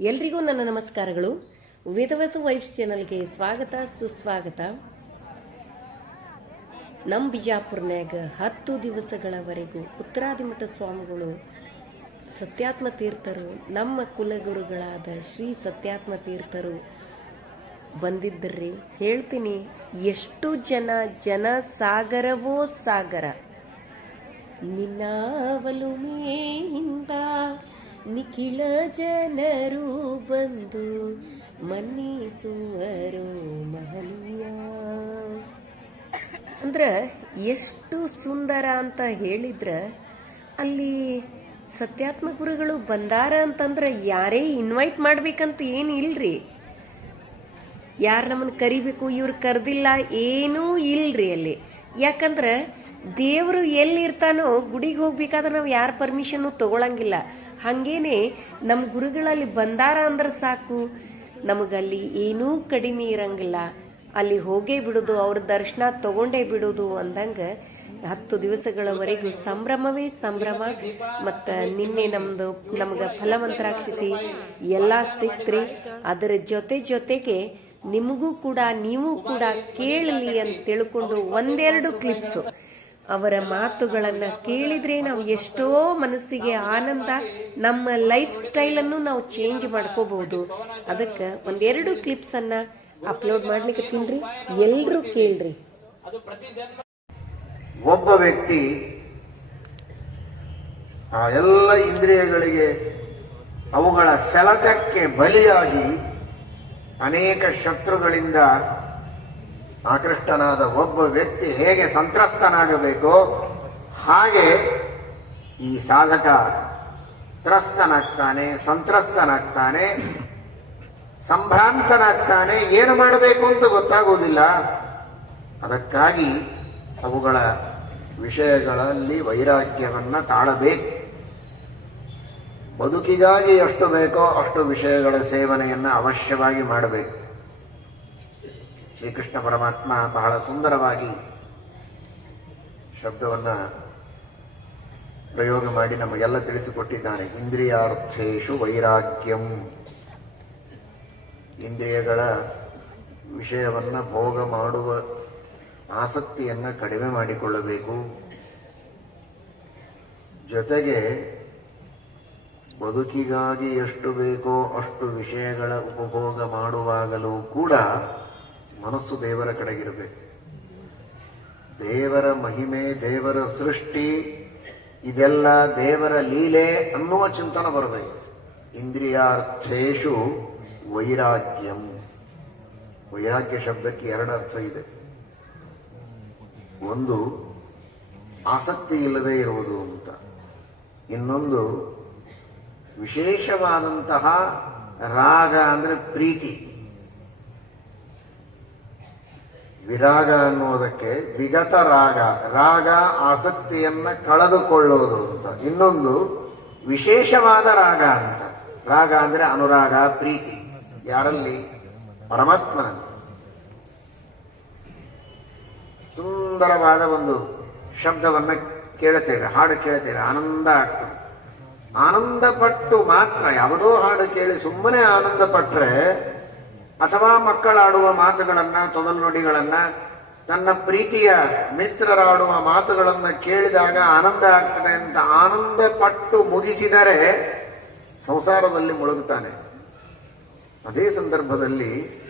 ಎಲ್ರಿಗೂ ನನ್ನ ನಮಸ್ಕಾರಗಳು. ವಿಧವಸ ವೈಫ್ಸ್ ಚಾನಲ್ಗೆ ಸ್ವಾಗತ, ಸುಸ್ವಾಗತ. ನಮ್ಮ ಬಿಜಾಪುರ್ನ್ಯಾಗ ಹತ್ತು ದಿವಸಗಳವರೆಗೂ ಉತ್ತರಾದಿಮಠ ಸ್ವಾಮಿಗಳು, ಸತ್ಯಾತ್ಮ ತೀರ್ಥರು, ನಮ್ಮ ಕುಲಗುರುಗಳಾದ ಶ್ರೀ ಸತ್ಯಾತ್ಮ ತೀರ್ಥರು ಬಂದಿದ್ದರ್ರಿ. ಹೇಳ್ತೀನಿ, ಎಷ್ಟು ಜನ ಜನ ಸಾಗರವೋ ಸಾಗರ. ನಿನ್ನ ಒಲುಮೆಯಿಂದ ನಿಖಿಳ ಜನರು ಬಂದು ಮನ್ನಿಸುವರು ಮಹನೀಯ. ಅಂದ್ರೆ ಎಷ್ಟು ಸುಂದರ ಅಂತ ಹೇಳಿದ್ರ ಅಲ್ಲಿ ಸತ್ಯಾತ್ಮ ಗುರುಗಳು ಬಂದಾರ ಅಂತಂದ್ರೆ ಯಾರೇ ಇನ್ವೈಟ್ ಮಾಡ್ಬೇಕಂತ ಏನು ಇಲ್ರಿ. ಯಾರು ನಮ್ಮನ್ನು ಕರಿಬೇಕು, ಇವ್ರು ಕರೆದಿಲ್ಲ, ಏನೂ ಇಲ್ರಿ ಅಲ್ಲಿ. ಯಾಕಂದ್ರೆ ದೇವರು ಎಲ್ಲಿರ್ತಾನೋ ಗುಡಿಗೆ ಹೋಗ್ಬೇಕಾದ್ರೆ ನಾವು ಯಾರ ಪರ್ಮಿಷನ್ನು ತಗೊಳಂಗಿಲ್ಲ. ಹಾಗೇನೆ ನಮ್ಮ ಗುರುಗಳಲ್ಲಿ ಬಂದಾರ ಅಂದ್ರೆ ಸಾಕು. ನಮಗಲ್ಲಿ ಏನೂ ಕಡಿಮೆ ಇರಂಗಿಲ್ಲ. ಅಲ್ಲಿ ಹೋಗೇ ಬಿಡೋದು, ಅವ್ರ ದರ್ಶನ ತಗೊಂಡೇ ಬಿಡೋದು ಅಂದಂಗೆ ಹತ್ತು ದಿವಸಗಳವರೆಗೂ ಸಂಭ್ರಮವೇ ಸಂಭ್ರಮ. ಮತ್ತು ನಿನ್ನೆ ನಮ್ಮದು ನಮ್ಗೆ ಫಲಮಂತ್ರಾಕ್ಷತೆ ಎಲ್ಲ ಸಿಕ್ತ್ರಿ. ಅದರ ಜೊತೆ ಜೊತೆಗೆ ನಿಮಗೂ ಕೂಡ, ನೀವು ಕೂಡ ಕೇಳಲಿ ಅಂತ ತಿಳ್ಕೊಂಡು ಒಂದೆರಡು ಕ್ಲಿಪ್ಸು ಅವರ ಮಾತುಗಳನ್ನು ಕೇಳಿದ್ರೆ ನಾವು ಎಷ್ಟೋ ಮನಸ್ಸಿಗೆ ಆನಂದ, ನಮ್ಮ ಲೈಫ್ ಸ್ಟೈಲನ್ನು ನಾವು ಚೇಂಜ್ ಮಾಡ್ಕೋಬಹುದು. ಅದಕ್ಕೆ ಒಂದೆರಡು ಕ್ಲಿಪ್ಸನ್ನು ಅಪ್ಲೋಡ್ ಮಾಡ್ಲಿಕ್ಕೆ ತಿನ್ರಿ ಎಲ್ಲರೂ ಕೇಳ್ರಿ. ಒಬ್ಬ ವ್ಯಕ್ತಿ ಆ ಎಲ್ಲ ಇಂದ್ರಿಯಗಳಿಗೆ ಅವುಗಳ ಸೆಳೆತಕ್ಕೆ ಬಲಿಯಾಗಿ ಅನೇಕ ಶತ್ರುಗಳಿಂದ ಆಕೃಷ್ಟನಾದ ಒಬ್ಬ ವ್ಯಕ್ತಿ ಹೇಗೆ ಸಂತ್ರಸ್ತನಾಗಬೇಕು ಹಾಗೆ ಈ ಸಾಧಕ ತ್ರಸ್ತನಾಗ್ತಾನೆ, ಸಂತ್ರಸ್ತನಾಗ್ತಾನೆ, ಸಂಭ್ರಾಂತನಾಗ್ತಾನೆ, ಏನು ಮಾಡಬೇಕು ಅಂತ ಗೊತ್ತಾಗುವುದಿಲ್ಲ. ಅದಕ್ಕಾಗಿ ಅವುಗಳ ವಿಷಯಗಳಲ್ಲಿ ವೈರಾಗ್ಯವನ್ನು ತಾಳಬೇಕು. ಬದುಕಿಗಾಗಿ ಎಷ್ಟು ಬೇಕೋ ಅಷ್ಟು ವಿಷಯಗಳ ಸೇವನೆಯನ್ನು ಅವಶ್ಯವಾಗಿ ಮಾಡಬೇಕು. ಶ್ರೀಕೃಷ್ಣ ಪರಮಾತ್ಮ ಬಹಳ ಸುಂದರವಾಗಿ ಶಬ್ದವನ್ನು ಪ್ರಯೋಗ ಮಾಡಿ ನಮಗೆಲ್ಲ ತಿಳಿಸಿಕೊಟ್ಟಿದ್ದಾನೆ ಇಂದ್ರಿಯಾರ್ಥೇಶು ವೈರಾಗ್ಯಂ. ಇಂದ್ರಿಯಗಳ ವಿಷಯವನ್ನು ಭೋಗ ಮಾಡುವ ಆಸಕ್ತಿಯನ್ನು ಕಡಿಮೆ ಮಾಡಿಕೊಳ್ಳಬೇಕು. ಜೊತೆಗೆ ಬದುಕಿಗಾಗಿ ಎಷ್ಟು ಬೇಕೋ ಅಷ್ಟು ವಿಷಯಗಳ ಉಪಭೋಗ ಮಾಡುವಾಗಲೂ ಕೂಡ ಮನಸ್ಸು ದೇವರ ಕಡೆಗಿರಬೇಕು. ದೇವರ ಮಹಿಮೆ, ದೇವರ ಸೃಷ್ಟಿ, ಇದೆಲ್ಲ ದೇವರ ಲೀಲೆ ಅನ್ನುವ ಚಿಂತನೆ ಬರಬೇಕು. ಇಂದ್ರಿಯಾರ್ಥೇಶು ವೈರಾಗ್ಯಂ. ವೈರಾಗ್ಯ ಶಬ್ದಕ್ಕೆ ಎರಡು ಅರ್ಥ ಇದೆ. ಒಂದು, ಆಸಕ್ತಿ ಇಲ್ಲದೆ ಇರುವುದು ಅಂತ. ಇನ್ನೊಂದು ವಿಶೇಷವಾದಂತಹ ರಾಗ ಅಂದ್ರೆ ಪ್ರೀತಿ. ವಿರಾಗ ಅನ್ನೋದಕ್ಕೆ ವಿಗತ ರಾಗ ರಾಗ ಆಸಕ್ತಿಯನ್ನ ಕಳೆದುಕೊಳ್ಳೋದು ಅಂತ. ಇನ್ನೊಂದು ವಿಶೇಷವಾದ ರಾಗ ಅಂತ. ರಾಗ ಅಂದ್ರೆ ಅನುರಾಗ, ಪ್ರೀತಿ. ಯಾರಲ್ಲಿ? ಪರಮಾತ್ಮನಲ್ಲಿ. ಸುಂದರವಾದ ಒಂದು ಶಬ್ದವನ್ನು ಕೇಳುತ್ತೇವೆ ಹಾಡು ಕೇಳುತ್ತೇವೆ ಆನಂದ ಆಗ್ತದೆ. ಆನಂದ ಪಟ್ಟು ಮಾತ್ರ, ಯಾವುದೋ ಹಾಡು ಕೇಳಿ ಸುಮ್ಮನೆ ಆನಂದ ಪಟ್ರೆ ಅಥವಾ ಮಕ್ಕಳಾಡುವ ಮಾತುಗಳನ್ನ ತೊದಲು ನುಡಿಗಳನ್ನ, ತನ್ನ ಪ್ರೀತಿಯ ಮಿತ್ರರಾಡುವ ಮಾತುಗಳನ್ನ ಕೇಳಿದಾಗ ಆನಂದ ಆಗ್ತದೆ ಅಂತ ಆನಂದ ಪಟ್ಟು ಮುಗಿಸಿದರೆ ಸಂಸಾರದಲ್ಲಿ ಮುಳುಗುತ್ತಾನೆ. ಅದೇ ಸಂದರ್ಭದಲ್ಲಿ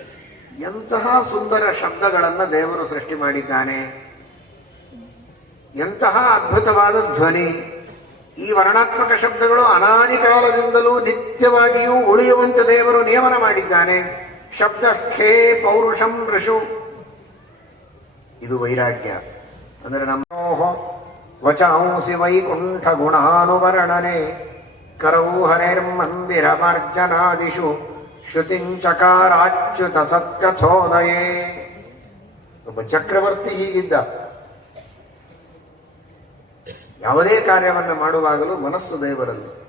ಎಂತಹ ಸುಂದರ ಶಬ್ದಗಳನ್ನು ದೇವರು ಸೃಷ್ಟಿ ಮಾಡಿದ್ದಾನೆ. ಎಂತಹ ಅದ್ಭುತವಾದ ಧ್ವನಿ. ಈ ವರ್ಣಾತ್ಮಕ ಶಬ್ದಗಳು ಅನಾದಿ ಕಾಲದಿಂದಲೂ ನಿತ್ಯವಾಗಿಯೂ ಉಳಿಯುವಂತೆ ದೇವರು ನಿಯಮನ ಮಾಡಿದ್ದಾನೆ. ಶಬ್ದ ಖೇ ಪೌರುಷಂ ಋಷು. ಇದು ವೈರಾಗ್ಯ. ಅಂದರೆ ನಮ್ಮೋಹ ವಚಾಂಸಿ ವೈಕುಂಠ ಗುಣಾನುವರ್ಣನೆ ಕರವು ಹರೇರ್ಮಂದಿರ ಮಾರ್ಜನಾದಿಷು ಶ್ರುತಿಂಚಕಾರಾಚ್ಯುತ ಸತ್ಕಥೋದಯೇ. ಒಬ್ಬ ಚಕ್ರವರ್ತಿ ಹೀಗಿದ್ದ. ಯಾವುದೇ ಕಾರ್ಯವನ್ನು ಮಾಡುವಾಗಲೂ ಮನಸ್ಸು ದೇವರಲ್ಲಿ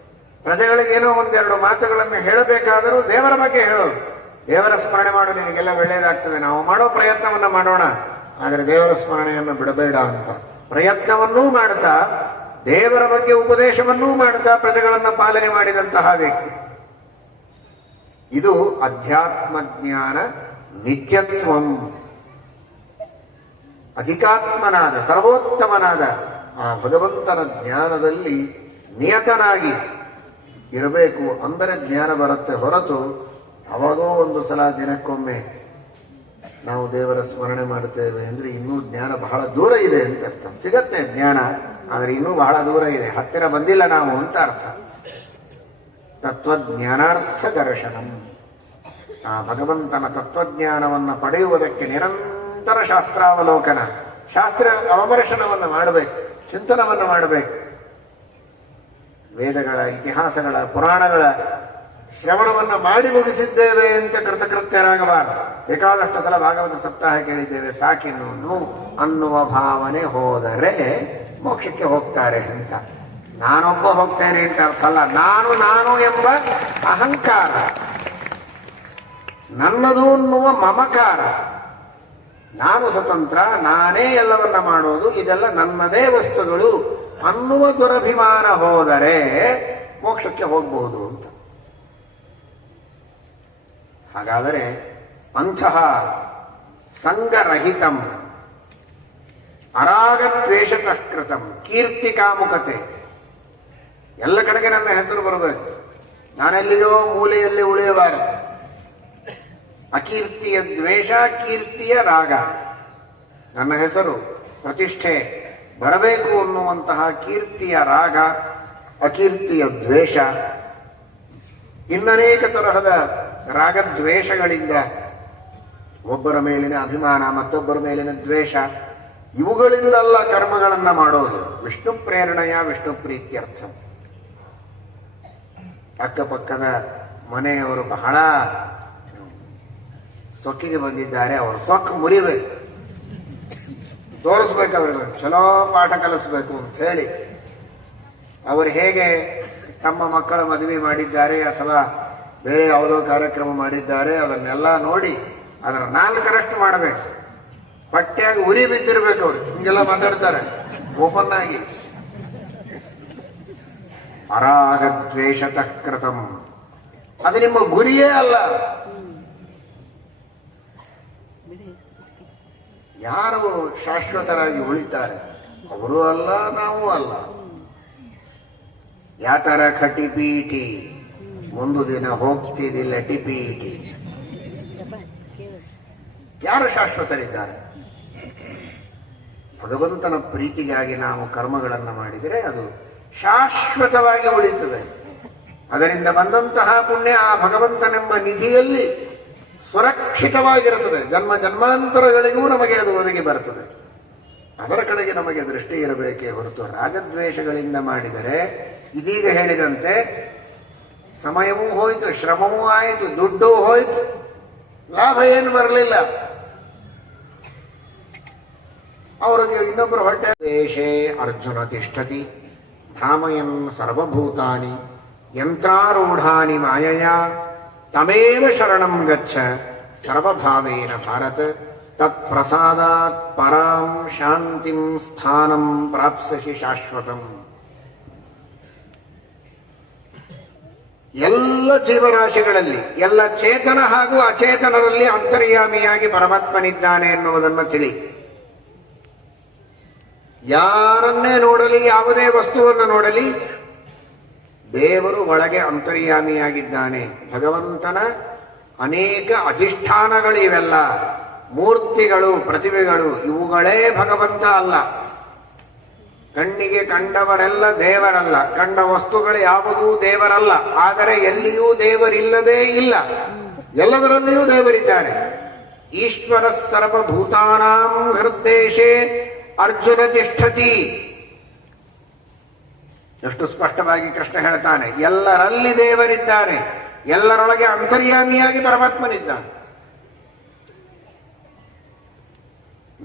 ಪ್ರಜೆಗಳಿಗೇನೋ ಒಂದೆರಡು ಮಾತುಗಳನ್ನು ಹೇಳಬೇಕಾದರೂ ದೇವರ ಬಗ್ಗೆ ಹೇಳೋದು ದೇವರ ಸ್ಮರಣೆ ಮಾಡು, ನಿನಗೆಲ್ಲ ಒಳ್ಳೆಯದಾಗ್ತದೆ ನಾವು ಮಾಡೋ ಪ್ರಯತ್ನವನ್ನು ಮಾಡೋಣ. ಆದರೆ ದೇವರ ಸ್ಮರಣೆಯನ್ನು ಬಿಡಬೇಡ ಅಂತ. ಪ್ರಯತ್ನವನ್ನೂ ಮಾಡುತ್ತಾ, ದೇವರ ಬಗ್ಗೆ ಉಪದೇಶವನ್ನೂ ಮಾಡುತ್ತಾ ಪ್ರಜೆಗಳನ್ನು ಪಾಲನೆ ಮಾಡಿದಂತಹ ವ್ಯಕ್ತಿ. ಇದು ಅಧ್ಯಾತ್ಮ ಜ್ಞಾನ ನಿತ್ಯತ್ವಂ. ಅಧಿಕಾತ್ಮನಾದ, ಸರ್ವೋತ್ತಮನಾದ ಆ ಭಗವಂತನ ಜ್ಞಾನದಲ್ಲಿ ನಿಯತನಾಗಿ ಇರಬೇಕು ಅಂದರೆ ಜ್ಞಾನ ಬರುತ್ತೆ ಹೊರತು ಅವಾಗೋ ಒಂದು ಸಲ ದಿನಕ್ಕೊಮ್ಮೆ ನಾವು ದೇವರ ಸ್ಮರಣೆ ಮಾಡುತ್ತೇವೆ ಅಂದ್ರೆ ಇನ್ನೂ ಜ್ಞಾನ ಬಹಳ ದೂರ ಇದೆ ಅಂತ ಅರ್ಥ. ಸಿಗತ್ತೆ ಜ್ಞಾನ, ಆದರೆ ಇನ್ನೂ ಬಹಳ ದೂರ ಇದೆ. ಹತ್ತಿರ ಬಂದಿಲ್ಲ ನಾವು ಅಂತ ಅರ್ಥ. ತತ್ವಜ್ಞಾನಾರ್ಥ ದರ್ಶನಂ. ಆ ಭಗವಂತನ ತತ್ವಜ್ಞಾನವನ್ನು ಪಡೆಯುವುದಕ್ಕೆ ನಿರಂತರ ಶಾಸ್ತ್ರಾವಲೋಕನ, ಶಾಸ್ತ್ರ ಅವಮರ್ಶನವನ್ನು ಮಾಡಬೇಕು. ಚಿಂತನವನ್ನು ಮಾಡಬೇಕು. ವೇದಗಳ ಇತಿಹಾಸಗಳ ಪುರಾಣಗಳ ಶ್ರವಣವನ್ನು ಮಾಡಿ ಮುಗಿಸಿದ್ದೇವೆ ಅಂತ ಕೃತಕೃತ್ಯರಾಗಬಾರದು. ಬೇಕಾದಷ್ಟು ಸಲ ಭಾಗವತ ಸಪ್ತಾಹ ಕೇಳಿದ್ದೇವೆ ಸಾಕಿನ್ನು ಅನ್ನುವ ಭಾವನೆ ಹೋದರೆ ಮೋಕ್ಷಕ್ಕೆ ಹೋಗ್ತಾರೆ ಅಂತ. ನಾನೊಬ್ಬ ಹೋಗ್ತೇನೆ ಅಂತ ಅರ್ಥ ಅಲ್ಲ. ನಾನು ನಾನು ಎಂಬ ಅಹಂಕಾರ ನನ್ನದು ಅನ್ನುವ ಮಮಕಾರ. ನಾನು ಸ್ವತಂತ್ರ, ನಾನೇ ಎಲ್ಲವನ್ನ ಮಾಡೋದು, ಇದೆಲ್ಲ ನನ್ನದೇ ವಸ್ತುಗಳು ಅನ್ನುವ ದುರಭಿಮಾನ ಹೋದರೆ ಮೋಕ್ಷಕ್ಕೆ ಹೋಗಬಹುದು ಅಂತ. ಹಾಗಾದರೆ ಅಂತಹ ಸಂಗರಹಿತಂ ಅರಾಗ ಕೃತಂ ಕೀರ್ತಿ ಕಾಮುಕತೆ ಎಲ್ಲ ಕಡೆಗೆ ನನ್ನ ಹೆಸರು ಬರಬೇಕು. ನಾನೆಲ್ಲಿಯೋ ಮೂಲೆಯಲ್ಲಿ ಉಳಿಯಬಾರದು. ಅಕೀರ್ತಿಯ ದ್ವೇಷ ಕೀರ್ತಿಯ ರಾಗ. ನನ್ನ ಹೆಸರು ಪ್ರತಿಷ್ಠೆ. ಬರಬೇಕು ಅನ್ನುವಂತಹ ಕೀರ್ತಿಯ ರಾಗ ಅಕೀರ್ತಿಯ ದ್ವೇಷ. ಇನ್ನನೇಕ ತರಹದ ರಾಗದ್ವೇಷಗಳಿಂದ ಒಬ್ಬರ ಮೇಲಿನ ಅಭಿಮಾನ, ಮತ್ತೊಬ್ಬರ ಮೇಲಿನ ದ್ವೇಷ, ಇವುಗಳಿಂದಲ್ಲ ಕರ್ಮಗಳನ್ನು ಮಾಡೋದು. ವಿಷ್ಣು ಪ್ರೇರಣೆಯ, ವಿಷ್ಣು ಪ್ರೀತ್ಯರ್ಥ. ಅಕ್ಕಪಕ್ಕದ ಮನೆಯವರು ಬಹಳ ಸೊಕ್ಕಿಗೆ ಬಂದಿದ್ದಾರೆ, ಅವರು ಸೊಕ್ಕು ಮುರಿಬೇಕು. ತೋರಿಸ್ಬೇಕು ಅವ್ರಿಗೆ ಚಲೋ ಪಾಠ ಕಲಿಸ್ಬೇಕು ಅಂತ ಹೇಳಿ. ಅವರು ಹೇಗೆ ತಮ್ಮ ಮಕ್ಕಳ ಮದುವೆ ಮಾಡಿದ್ದಾರೆ ಅಥವಾ ಬೇರೆ ಯಾವುದೋ ಕಾರ್ಯಕ್ರಮ ಮಾಡಿದ್ದಾರೆ, ಅದನ್ನೆಲ್ಲ ನೋಡಿ ಅದರ ನಾಲ್ಕರಷ್ಟು ಮಾಡಬೇಕು. ಹೊಟ್ಟೆಯಾಗಿ ಉರಿ ಬಿದ್ದಿರ್ಬೇಕು ಅವ್ರು. ಹಿಂಗೆಲ್ಲ ಮಾತಾಡ್ತಾರೆ. ಓಪನ್ ಆಗಿ. ಅರಾಗ ದ್ವೇಷತಃ ಕೃತಮ್ ಅದು ನಿಮ್ಮ ಗುರಿಯೇ ಅಲ್ಲ. ಯಾರು ಶಾಶ್ವತರಾಗಿ ಉಳಿತಾರೆ? ಅವರು ಅಲ್ಲ, ನಾವು ಅಲ್ಲ. ಯಾತರ ಖಟಿಪೀಟಿ ಒಂದು ದಿನ ಹೋಗ್ತಿದಿಲ್ಲ ಟಿಪೀಟಿ ಯಾರು ಶಾಶ್ವತರಿದ್ದಾರೆ? ಭಗವಂತನ ಪ್ರೀತಿಗಾಗಿ ನಾವು ಕರ್ಮಗಳನ್ನು ಮಾಡಿದರೆ ಅದು ಶಾಶ್ವತವಾಗಿ ಉಳಿತದೆ. ಅದರಿಂದ ಬಂದಂತಹ ಪುಣ್ಯ ಆ ಭಗವಂತನೆಂಬ ನಿಧಿಯಲ್ಲಿ ಸುರಕ್ಷಿತವಾಗಿರುತ್ತದೆ ಜನ್ಮ ಜನ್ಮಾಂತರಗಳಿಗೂ ನಮಗೆ ಅದು ಒದಗಿ ಬರುತ್ತದೆ. ಅದರ ಕಡೆಗೆ ನಮಗೆ ದೃಷ್ಟಿ ಇರಬೇಕೇ ಹೊರತು ರಾಗದ್ವೇಷಗಳಿಂದ ಮಾಡಿದರೆ, ಇದೀಗ ಹೇಳಿದಂತೆ, ಸಮಯವೂ ಹೋಯಿತು, ಶ್ರಮವೂ ಆಯಿತು, ದುಡ್ಡು ಹೋಯಿತು, ಲಾಭ ಏನು ಬರಲಿಲ್ಲ. ಅವರಿಗೆ ಇನ್ನೊಬ್ಬರು ಹೊಟ್ಟೆ ದೇಶೇ ಅರ್ಜುನ ತಿಷ್ಠತಿ. ಭ್ರಾಮಯನ್ ಸರ್ವಭೂತಾನಿ, ಯಂತ್ರಾರೂಢಾನಿ ಮಾಯಯ. ತಮೇವ ಶರಣಂ ಗಚ್ಚ ಸರ್ವಭಾವೇನ ಭಾರತ ತತ್ಪ್ರಸಾದಾತ್ ಪರಾಂ ಶಾಂತಿಂ ಸ್ಥಾನಂ ಪ್ರಾಪ್ಸಸಿ ಶಾಶ್ವತಂ ಎಲ್ಲ ಜೀವರಾಶಿಗಳಲ್ಲಿ, ಎಲ್ಲ ಚೇತನ ಹಾಗೂ ಅಚೇತನರಲ್ಲಿ ಅಂತರ್ಯಾಮಿಯಾಗಿ ಪರಮಾತ್ಮನಿದ್ದಾನೆ ಎನ್ನುವುದನ್ನು ತಿಳಿ ಯಾರನ್ನೇ ನೋಡಲಿ, ಯಾವುದೇ ವಸ್ತುವನ್ನು ನೋಡಲಿ ದೇವರು ಒಳಗೆ ಅಂತರ್ಯಾಮಿಯಾಗಿದ್ದಾನೆ. ಭಗವಂತನ ಅನೇಕ ಅಧಿಷ್ಠಾನಗಳಿವೆಲ್ಲ. ಮೂರ್ತಿಗಳು ಪ್ರತಿಭೆಗಳು ಇವುಗಳೇ ಭಗವಂತ ಅಲ್ಲ. ಕಣ್ಣಿಗೆ ಕಂಡವರೆಲ್ಲ ದೇವರಲ್ಲ. ಕಂಡ ವಸ್ತುಗಳು ಯಾವುದೂ ದೇವರಲ್ಲ. ಆದರೆ ಎಲ್ಲಿಯೂ ದೇವರಿಲ್ಲದೇ ಇಲ್ಲ. ಎಲ್ಲದರಲ್ಲಿಯೂ ದೇವರಿದ್ದಾನೆ ಈಶ್ವರ ಸರ್ವಭೂತಾನಾಂ ಹೃದ್ದೇಶೇ ಅರ್ಜುನ ತಿಷ್ಠತಿ. ಎಷ್ಟು ಸ್ಪಷ್ಟವಾಗಿ ಕೃಷ್ಣ ಹೇಳ್ತಾನೆ, ಎಲ್ಲರಲ್ಲಿ ದೇವರಿದ್ದಾನೆ, ಎಲ್ಲರೊಳಗೆ ಅಂತರ್ಯಾಮಿಯಾಗಿ ಪರಮಾತ್ಮನಿದ್ದಾನೆ.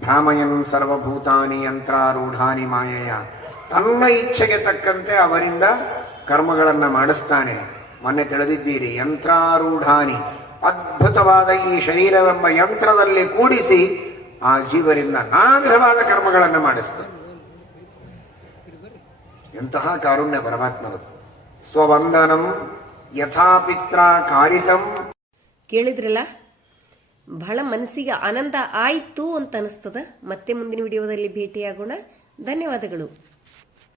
ಭ್ರಾಮಯನ್ ಸರ್ವಭೂತಾನಿ ಯಂತ್ರಾರೂಢಾನಿ ಮಾಯೆಯ. ತನ್ನ ಇಚ್ಛೆಗೆ ತಕ್ಕಂತೆ ಅವರಿಂದ ಕರ್ಮಗಳನ್ನು ಮಾಡಿಸ್ತಾನೆ. ಮೊನ್ನೆ ತಿಳಿದಿದ್ದೀರಿ, ಯಂತ್ರಾರೂಢಾನಿ. ಅದ್ಭುತವಾದ ಈ ಶರೀರವೆಂಬ ಯಂತ್ರದಲ್ಲಿ ಕೂಡಿಸಿ ಆ ಜೀವರಿಂದ ನಾನಾ ವಿಧವಾದ ಕರ್ಮಗಳನ್ನು ಮಾಡಿಸ್ತಾನೆ. ಎಂತಹ ಕಾರುಣ್ಯ ಪರಮಾತ್ಮನದು ಸ್ವವಂದನಂ ಯಥಾ ಪಿತ್ರ ಕಾರಿತಂ. ಕೇಳಿದ್ರಲ್ಲ? ಬಹಳ ಮನಸ್ಸಿಗೆ ಆನಂದ ಆಯಿತು ಅಂತ ಅನಿಸ್ತದ. ಮತ್ತೆ ಮುಂದಿನ ವಿಡಿಯೋದಲ್ಲಿ ಭೇಟಿಯಾಗೋಣ. ಧನ್ಯವಾದಗಳು.